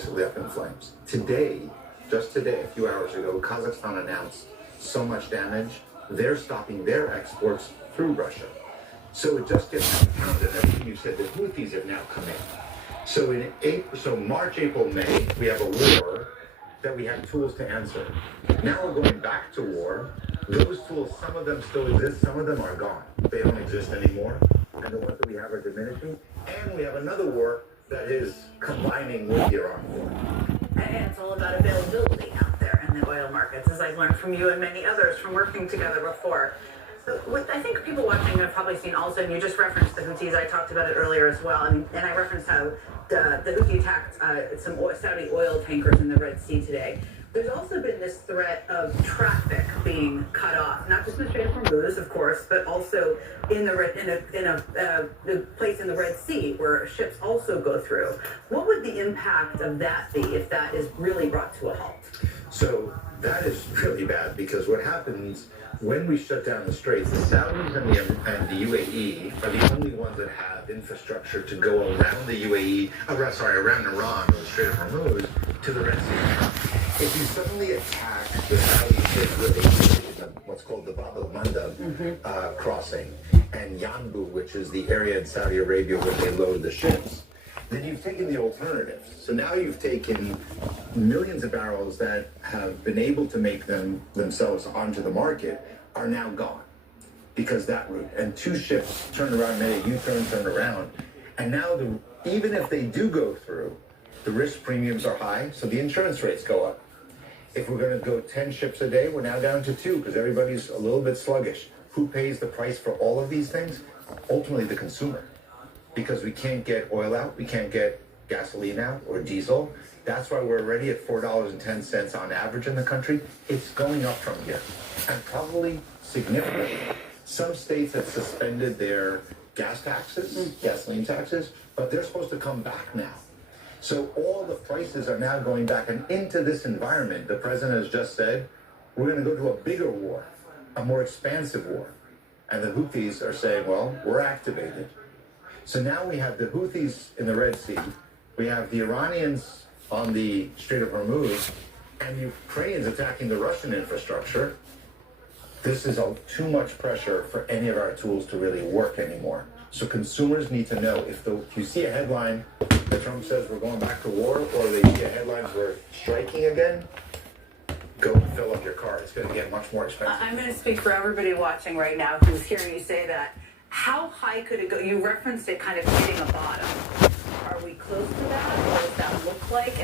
basically up in flames. Today, just today, a few hours ago, Kazakhstan announced so much damage, they're stopping their exports through Russia. So it just gets compounded. Everything you said, the Houthis have now come in. So March, April, May, we have a war that we have tools to answer. Now we're going back to war. Those tools, some of them still exist, some of them are gone. They don't exist anymore. And the ones that we have are diminishing. And we have another war that is combining with the Iran war. And it's all about availability out there in the oil markets, as I've learned from you and many others from working together before. So I think people watching have probably seen also, and you just referenced the Houthis, I talked about it earlier as well, and I referenced how the Houthi attacked some Saudi oil tankers in the Red Sea today. There's also been this threat of traffic being cut off, not just in the Strait of Hormuz, of course, but also in the place in the Red Sea where ships also go through. What would the impact of that be if that is really brought to a halt? So that is really bad, because what happens when we shut down the straits, the Saudis and the UAE are the only ones that have infrastructure to go around the UAE, around Iran or the Strait of Hormuz to the Red Sea. If you suddenly attack the Saudis with what's called the Bab el-Mandab crossing, and Yanbu, which is the area in Saudi Arabia where they load the ships, then you've taken the alternatives. So now you've taken millions of barrels that have been able to make themselves onto the market are now gone because that route. And two ships turned around, made a U-turn, turned around. And now even if they do go through, the risk premiums are high, so the insurance rates go up. If we're going to go 10 ships a day, we're now down to 2 because everybody's a little bit sluggish. Who pays the price for all of these things? Ultimately, the consumer. Because we can't get oil out, we can't get gasoline out or diesel. That's why we're already at $4.10 on average in the country. It's going up from here, and probably significantly. Some states have suspended their gas taxes, gasoline taxes, but they're supposed to come back now. So all the prices are now going back, and into this environment, the president has just said, we're going to go to a bigger war, a more expansive war. And the Houthis are saying, well, we're activated. So now we have the Houthis in the Red Sea, we have the Iranians on the Strait of Hormuz, and the Ukrainians attacking the Russian infrastructure. This is too much pressure for any of our tools to really work anymore. So consumers need to know, if you see a headline that Trump says we're going back to war, or they see a headline we're striking again, go fill up your car. It's going to get much more expensive. I'm going to speak for everybody watching right now who's hearing you say that. How high could it go? You referenced it kind of hitting a bottom. Are we close to that? What does that look like?